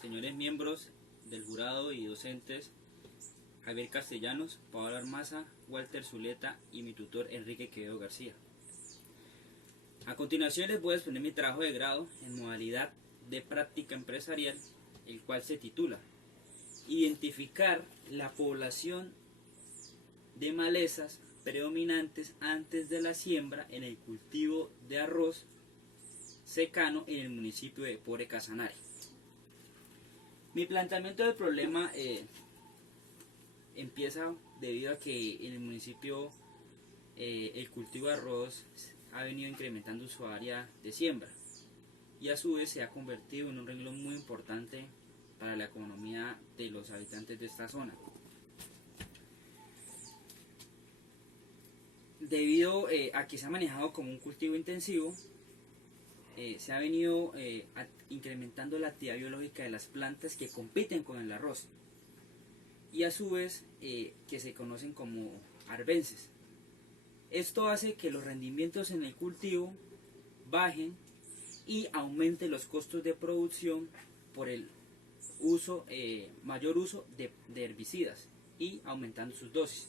señores miembros del jurado y docentes Javier Castellanos, Paola Armaza, Walter Zuleta y mi tutor Enrique Quevedo García. A continuación les voy a exponer mi trabajo de grado en modalidad de práctica empresarial, el cual se titula Identificar la población de malezas predominantes antes de la siembra en el cultivo de arroz secano en el municipio de Pore Casanare. Mi planteamiento del problema empieza debido a que en el municipio el cultivo de arroz ha venido incrementando su área de siembra y a su vez se ha convertido en un renglón muy importante para la economía de los habitantes de esta zona. Debido a que se ha manejado como un cultivo intensivo, se ha venido incrementando la actividad biológica de las plantas que compiten con el arroz y a su vez que se conocen como arbences. Esto hace que los rendimientos en el cultivo bajen y aumente los costos de producción por el mayor uso de herbicidas y aumentando sus dosis.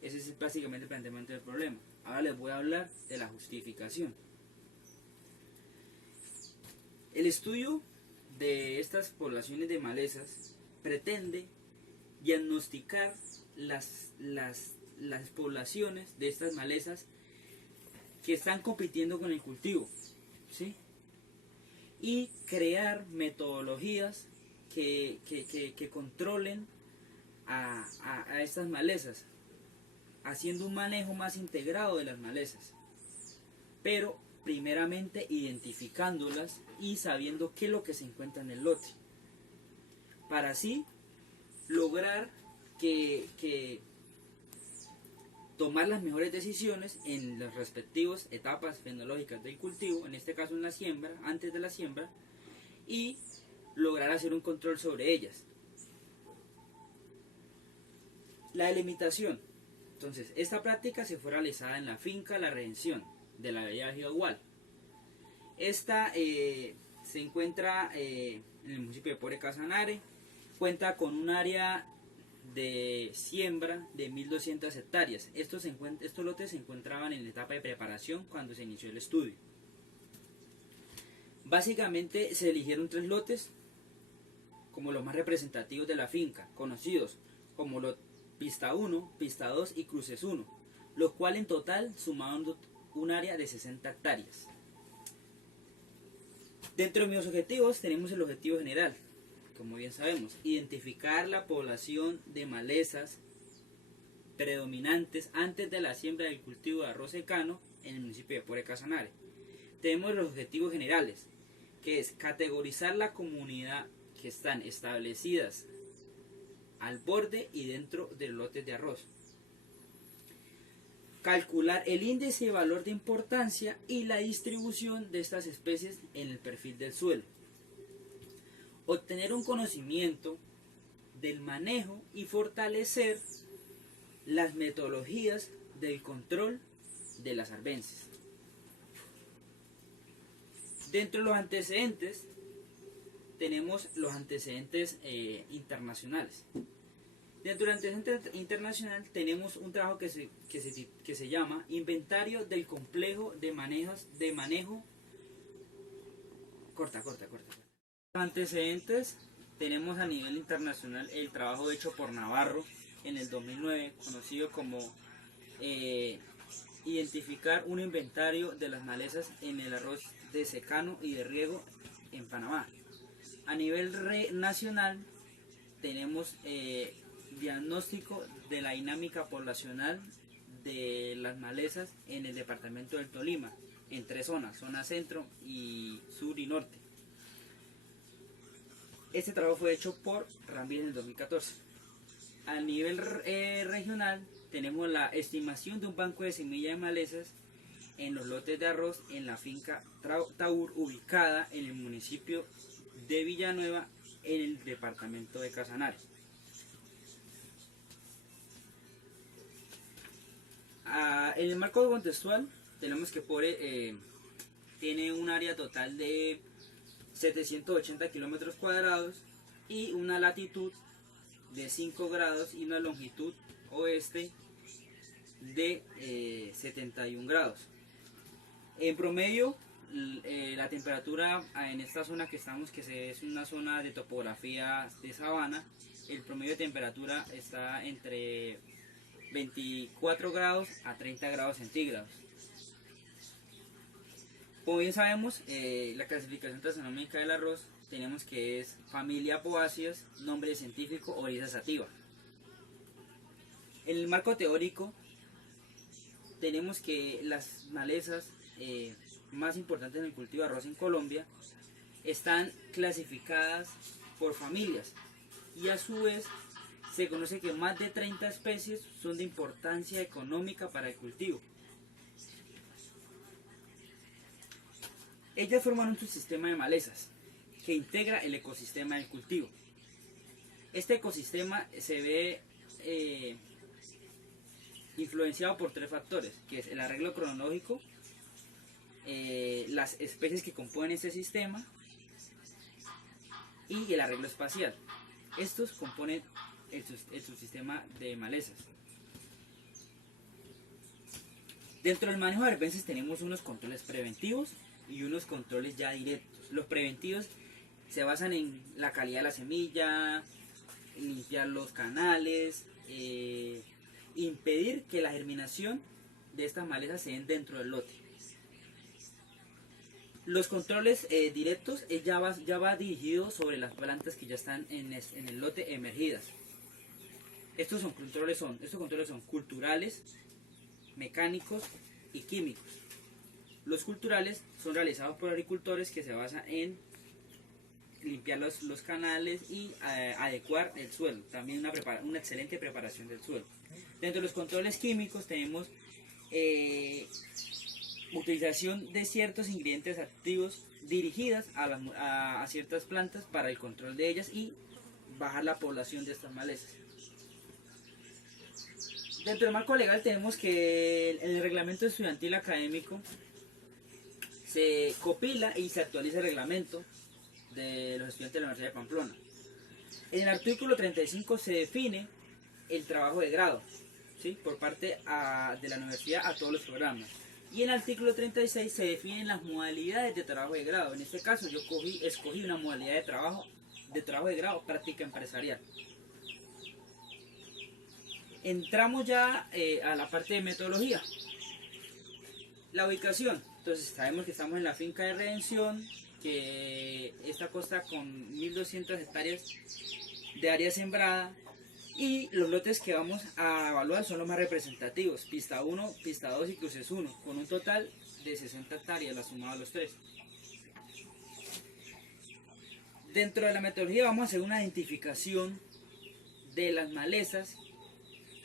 Ese es básicamente el planteamiento del problema. Ahora les voy a hablar de la justificación. El estudio de estas poblaciones de malezas pretende diagnosticar las poblaciones de estas malezas que están compitiendo con el cultivo, ¿sí? Y crear metodologías que controlen a estas malezas, haciendo un manejo más integrado de las malezas, pero primeramente identificándolas y sabiendo qué es lo que se encuentra en el lote, para así lograr que tomar las mejores decisiones en las respectivas etapas fenológicas del cultivo, en este caso en la siembra, antes de la siembra, y lograr hacer un control sobre ellas. La delimitación. Entonces, esta práctica se fue realizada en la finca La Redención de la Bella Giagual. Esta se encuentra en el municipio de Pore Casanare, cuenta con un área de siembra de 1200 hectáreas. Estos lotes se encontraban en la etapa de preparación cuando se inició el estudio. Básicamente se eligieron 3 lotes como los más representativos de la finca, conocidos como los Pista 1, Pista 2 y Cruces 1, los cuales en total sumaban un área de 60 hectáreas. Dentro de mis objetivos tenemos el objetivo general, como bien sabemos, identificar la población de malezas predominantes antes de la siembra del cultivo de arroz secano en el municipio de Pore Casanare. Tenemos los objetivos generales, que es categorizar la comunidad que están establecidas al borde y dentro de los lotes de arroz. Calcular el índice y valor de importancia y la distribución de estas especies en el perfil del suelo. Obtener un conocimiento del manejo y fortalecer las metodologías del control de las arbences. Dentro de los antecedentes tenemos los antecedentes internacionales. Dentro del antecedente internacional tenemos un trabajo que se llama Inventario del complejo de manejo. Corta. Los antecedentes tenemos a nivel internacional el trabajo hecho por Navarro en el 2009, conocido como identificar un inventario de las malezas en el arroz de secano y de riego en Panamá. A nivel nacional tenemos diagnóstico de la dinámica poblacional de las malezas en el departamento del Tolima, en 3 zonas, zona centro y sur y norte. Este trabajo fue hecho por Ramírez en el 2014. A nivel regional tenemos la estimación de un banco de semillas de malezas en los lotes de arroz en la finca Taur, ubicada en el municipio de Villanueva, en el departamento de Casanare. En el marco contextual tenemos que Pore tiene un área total de 780 kilómetros cuadrados y una latitud de 5 grados y una longitud oeste de 71 grados. En promedio, la temperatura en esta zona que estamos, es una zona de topografía de sabana, el promedio de temperatura está entre 24 grados a 30 grados centígrados. Como bien sabemos, la clasificación taxonómica del arroz tenemos que es familia Poaceae, nombre científico Oryza sativa. En el marco teórico tenemos que las malezas más importantes en el cultivo de arroz en Colombia están clasificadas por familias y a su vez se conoce que más de 30 especies son de importancia económica para el cultivo. Ellas forman un subsistema de malezas que integra el ecosistema del cultivo. Este ecosistema se ve influenciado por 3 factores, que es el arreglo cronológico, las especies que componen ese sistema y el arreglo espacial. Estos componen el subsistema de malezas. Dentro del manejo de arbences tenemos unos controles preventivos y unos controles ya directos. Los preventivos se basan en la calidad de la semilla, limpiar los canales, impedir que la germinación de estas malezas se den dentro del lote. Los controles directos ya va dirigido sobre las plantas que ya están en el lote emergidas. Estos controles son culturales, mecánicos y químicos. Los culturales son realizados por agricultores que se basan en limpiar los canales y adecuar el suelo. También una excelente preparación del suelo. Dentro de los controles químicos tenemos utilización de ciertos ingredientes activos dirigidas a ciertas plantas para el control de ellas y bajar la población de estas malezas. Dentro del marco legal tenemos que en el reglamento estudiantil académico se copila y se actualiza el reglamento de los estudiantes de la Universidad de Pamplona. En el artículo 35 se define el trabajo de grado, ¿sí?, por parte de la universidad a todos los programas. Y en el artículo 36 se definen las modalidades de trabajo de grado. En este caso yo escogí una modalidad de trabajo de grado práctica empresarial. Entramos ya a la parte de metodología. La ubicación. Entonces sabemos que estamos en la finca de Redención, que esta consta con 1200 hectáreas de área sembrada, y los lotes que vamos a evaluar son los más representativos: pista 1, pista 2 y cruces 1, con un total de 60 hectáreas la sumada a los 3. Dentro de la metodología vamos a hacer una identificación de las malezas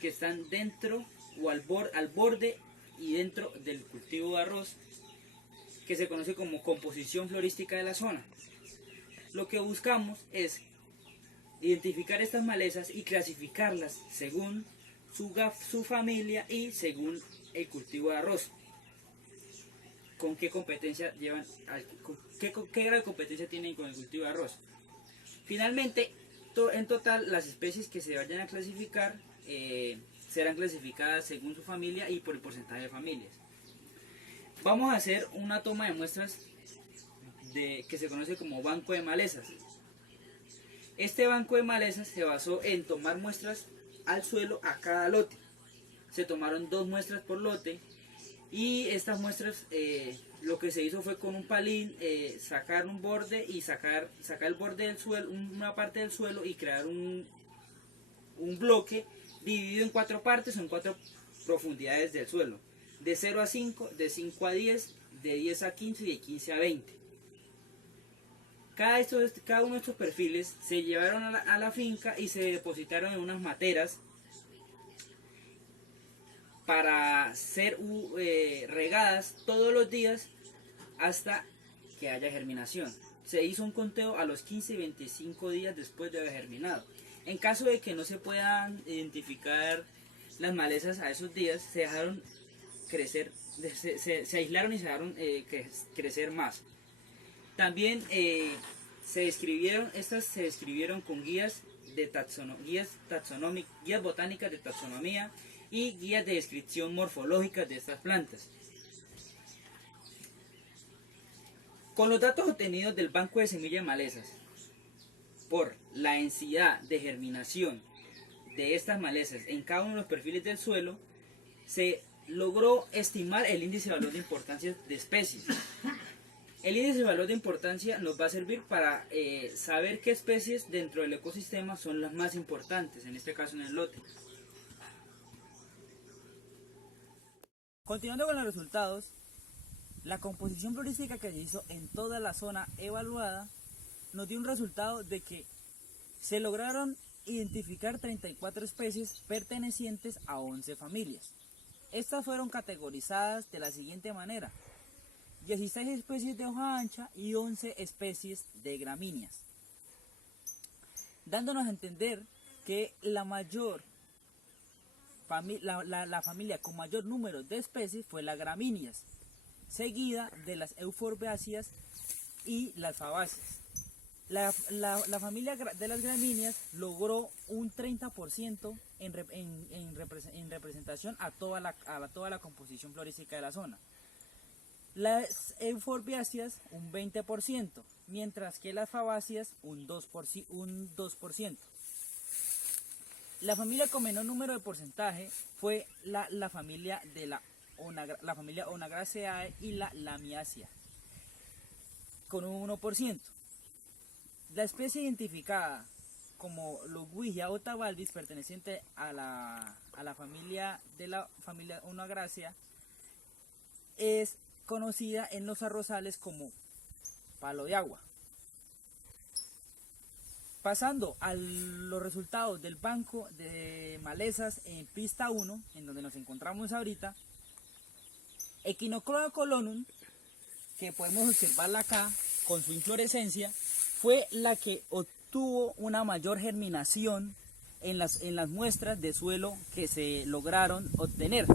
que están dentro o al borde y dentro del cultivo de arroz, que se conoce como composición florística de la zona. Lo que buscamos es identificar estas malezas y clasificarlas según su familia y según el cultivo de arroz. ¿Con qué competencia llevan? ¿Qué grado de competencia tienen con el cultivo de arroz? Finalmente, en total, las especies que se vayan a clasificar serán clasificadas según su familia y por el porcentaje de familias. Vamos a hacer una toma de muestras que se conoce como banco de malezas. Este banco de malezas se basó en tomar muestras al suelo a cada lote. Se tomaron 2 muestras por lote y estas muestras lo que se hizo fue con un palín sacar un borde y sacar el borde del suelo, una parte del suelo, y crear un bloque dividido en 4 partes o en 4 profundidades del suelo: de 0 a 5, de 5 a 10, de 10 a 15 y de 15 a 20. Cada uno de estos perfiles se llevaron a la finca y se depositaron en unas materas para ser regadas todos los días hasta que haya germinación. Se hizo un conteo a los 15 y 25 días después de haber germinado. En caso de que no se puedan identificar las malezas a esos días, se dejaron crecer, se aislaron y se dejaron crecer más. También estas se describieron con guías botánicas de taxonomía y guías de descripción morfológica de estas plantas. Con los datos obtenidos del banco de semillas de malezas, por la densidad de germinación de estas malezas en cada uno de los perfiles del suelo, se logró estimar el índice de valor de importancia de especies. El índice de valor de importancia nos va a servir para saber qué especies dentro del ecosistema son las más importantes, en este caso en el lote. Continuando con los resultados, la composición florística que se hizo en toda la zona evaluada nos dio un resultado de que se lograron identificar 34 especies pertenecientes a 11 familias. Estas fueron categorizadas de la siguiente manera: 16 especies de hoja ancha y 11 especies de gramíneas, dándonos a entender que la familia con mayor número de especies fue las gramíneas, seguida de las euforbiáceas y las fabáceas. La familia de las gramíneas logró un 30% en representación a toda la composición florística de la zona. Las euforbiáceas un 20%, mientras que las fabáceas un 2%. La familia con menor número de porcentaje fue la familia de la familia Onagraceae y la Lamiaceae, con un 1%. La especie identificada como Loguigia otavalvis, perteneciente a la familia Onagraceae, es conocida en los arrozales como palo de agua. Pasando a los resultados del banco de malezas en pista 1, en donde nos encontramos ahorita, Echinoclea colonum, que podemos observarla acá con su inflorescencia, fue la que obtuvo una mayor germinación en las muestras de suelo que se lograron obtener.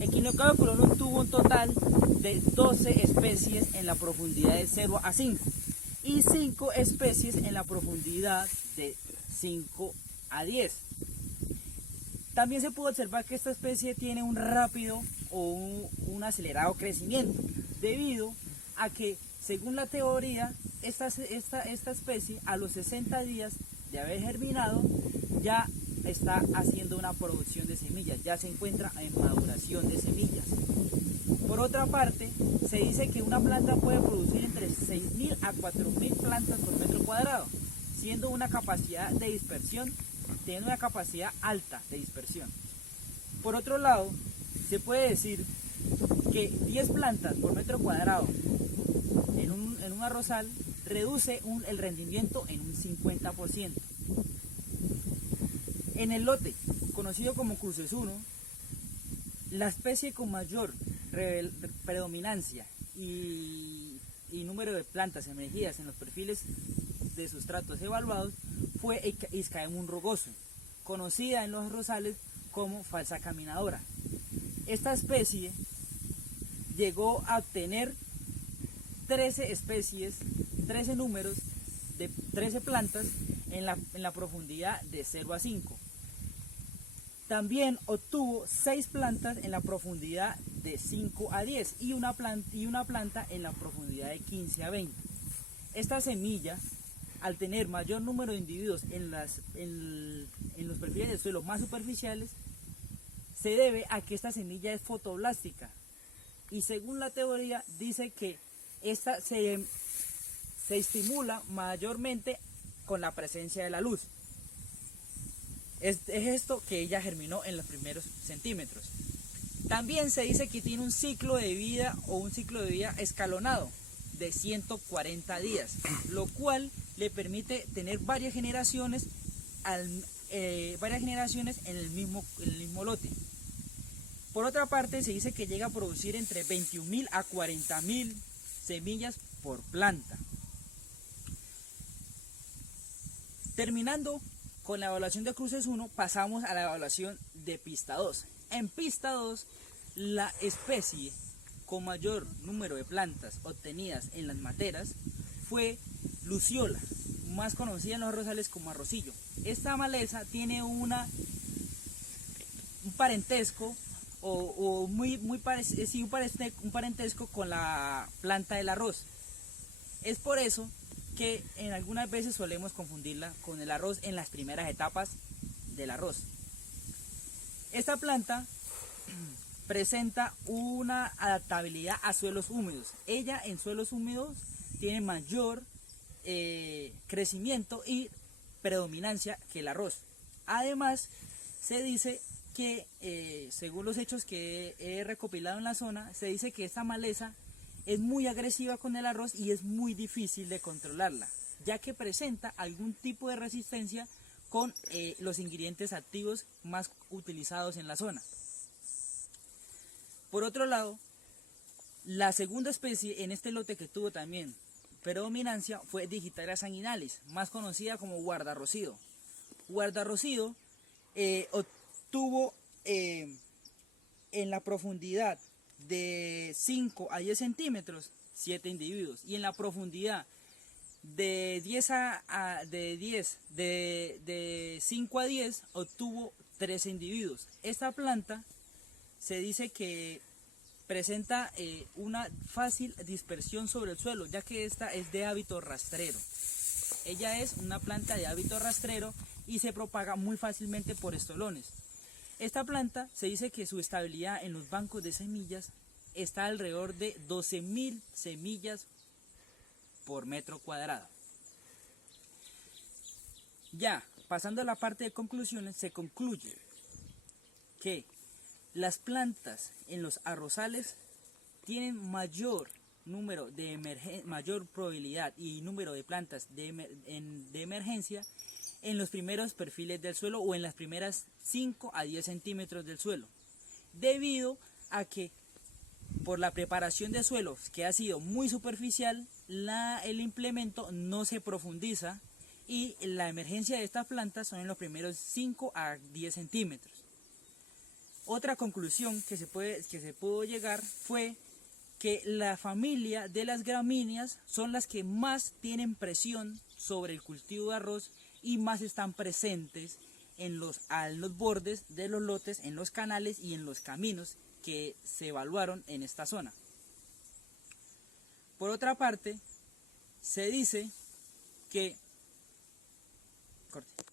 Echinoclea colonum tuvo un total de 12 especies en la profundidad de 0 a 5 y 5 especies en la profundidad de 5 a 10. También se pudo observar que esta especie tiene un rápido o un acelerado crecimiento, debido a que, según la teoría, esta especie a los 60 días de haber germinado ya está haciendo una producción de semillas, ya se encuentra en maduración de semillas. Por otra parte, se dice que una planta puede producir entre 6.000 a 4.000 plantas por metro cuadrado, siendo una capacidad de dispersión, teniendo una capacidad alta de dispersión. Por otro lado, se puede decir que 10 plantas por metro cuadrado en un arrozal reduce el rendimiento en un 50%. En el lote, conocido como Cruces 1, la especie con mayor predominancia y número de plantas emergidas en los perfiles de sustratos evaluados fue Iscaemum rugoso, conocida en los arrozales como falsa caminadora. Esta especie llegó a obtener 13 números de 13 plantas en la profundidad de 0 a 5. También obtuvo 6 plantas en la profundidad de 5 a 10 y una planta en la profundidad de 15 a 20. Esta semilla, al tener mayor número de individuos en los perfiles del suelo más superficiales, se debe a que esta semilla es fotoblástica, y según la teoría dice que esta se estimula mayormente con la presencia de la luz. Es esto que ella germinó en los primeros centímetros. También se dice que tiene un ciclo de vida escalonado de 140 días, lo cual le permite tener varias generaciones en el mismo lote. Por otra parte, se dice que llega a producir entre 21.000 a 40.000 semillas por planta. Terminando con la evaluación de Cruces 1, pasamos a la evaluación de pista 2. En pista 2, la especie con mayor número de plantas obtenidas en las materas fue Luciola, más conocida en los arrozales como arrocillo. Esta maleza tiene un parentesco un parentesco con la planta del arroz. Es por eso que en algunas veces solemos confundirla con el arroz en las primeras etapas del arroz. Esta planta presenta una adaptabilidad a suelos húmedos. Ella en suelos húmedos tiene mayor crecimiento y predominancia que el arroz. Además, se dice que según los hechos que he recopilado en la zona, se dice que esta maleza es muy agresiva con el arroz y es muy difícil de controlarla, ya que presenta algún tipo de resistencia con los ingredientes activos más utilizados en la zona. Por otro lado, la segunda especie en este lote que tuvo también predominancia fue Digitaria sanguinalis, más conocida como guardarrocido. Guardarrocido obtuvo en la profundidad de 5 a 10 centímetros 7 individuos y en la profundidad de 5 a 10 obtuvo 13 individuos. Esta planta se dice que presenta una fácil dispersión sobre el suelo, ya que esta es de hábito rastrero. Ella es una planta de hábito rastrero y se propaga muy fácilmente por estolones. Esta planta se dice que su estabilidad en los bancos de semillas está alrededor de 12.000 semillas por metro cuadrado. Ya, pasando a la parte de conclusiones, se concluye que las plantas en los arrozales tienen mayor probabilidad y número de plantas de emergencia en los primeros perfiles del suelo o en las primeras 5 a 10 centímetros del suelo, debido a que por la preparación de suelos que ha sido muy superficial, el implemento no se profundiza y la emergencia de estas plantas son en los primeros 5 a 10 centímetros. Otra conclusión que se pudo llegar fue que la familia de las gramíneas son las que más tienen presión sobre el cultivo de arroz y más están presentes en los bordes de los lotes, en los canales y en los caminos que se evaluaron en esta zona. Por otra parte, se dice que... Corte.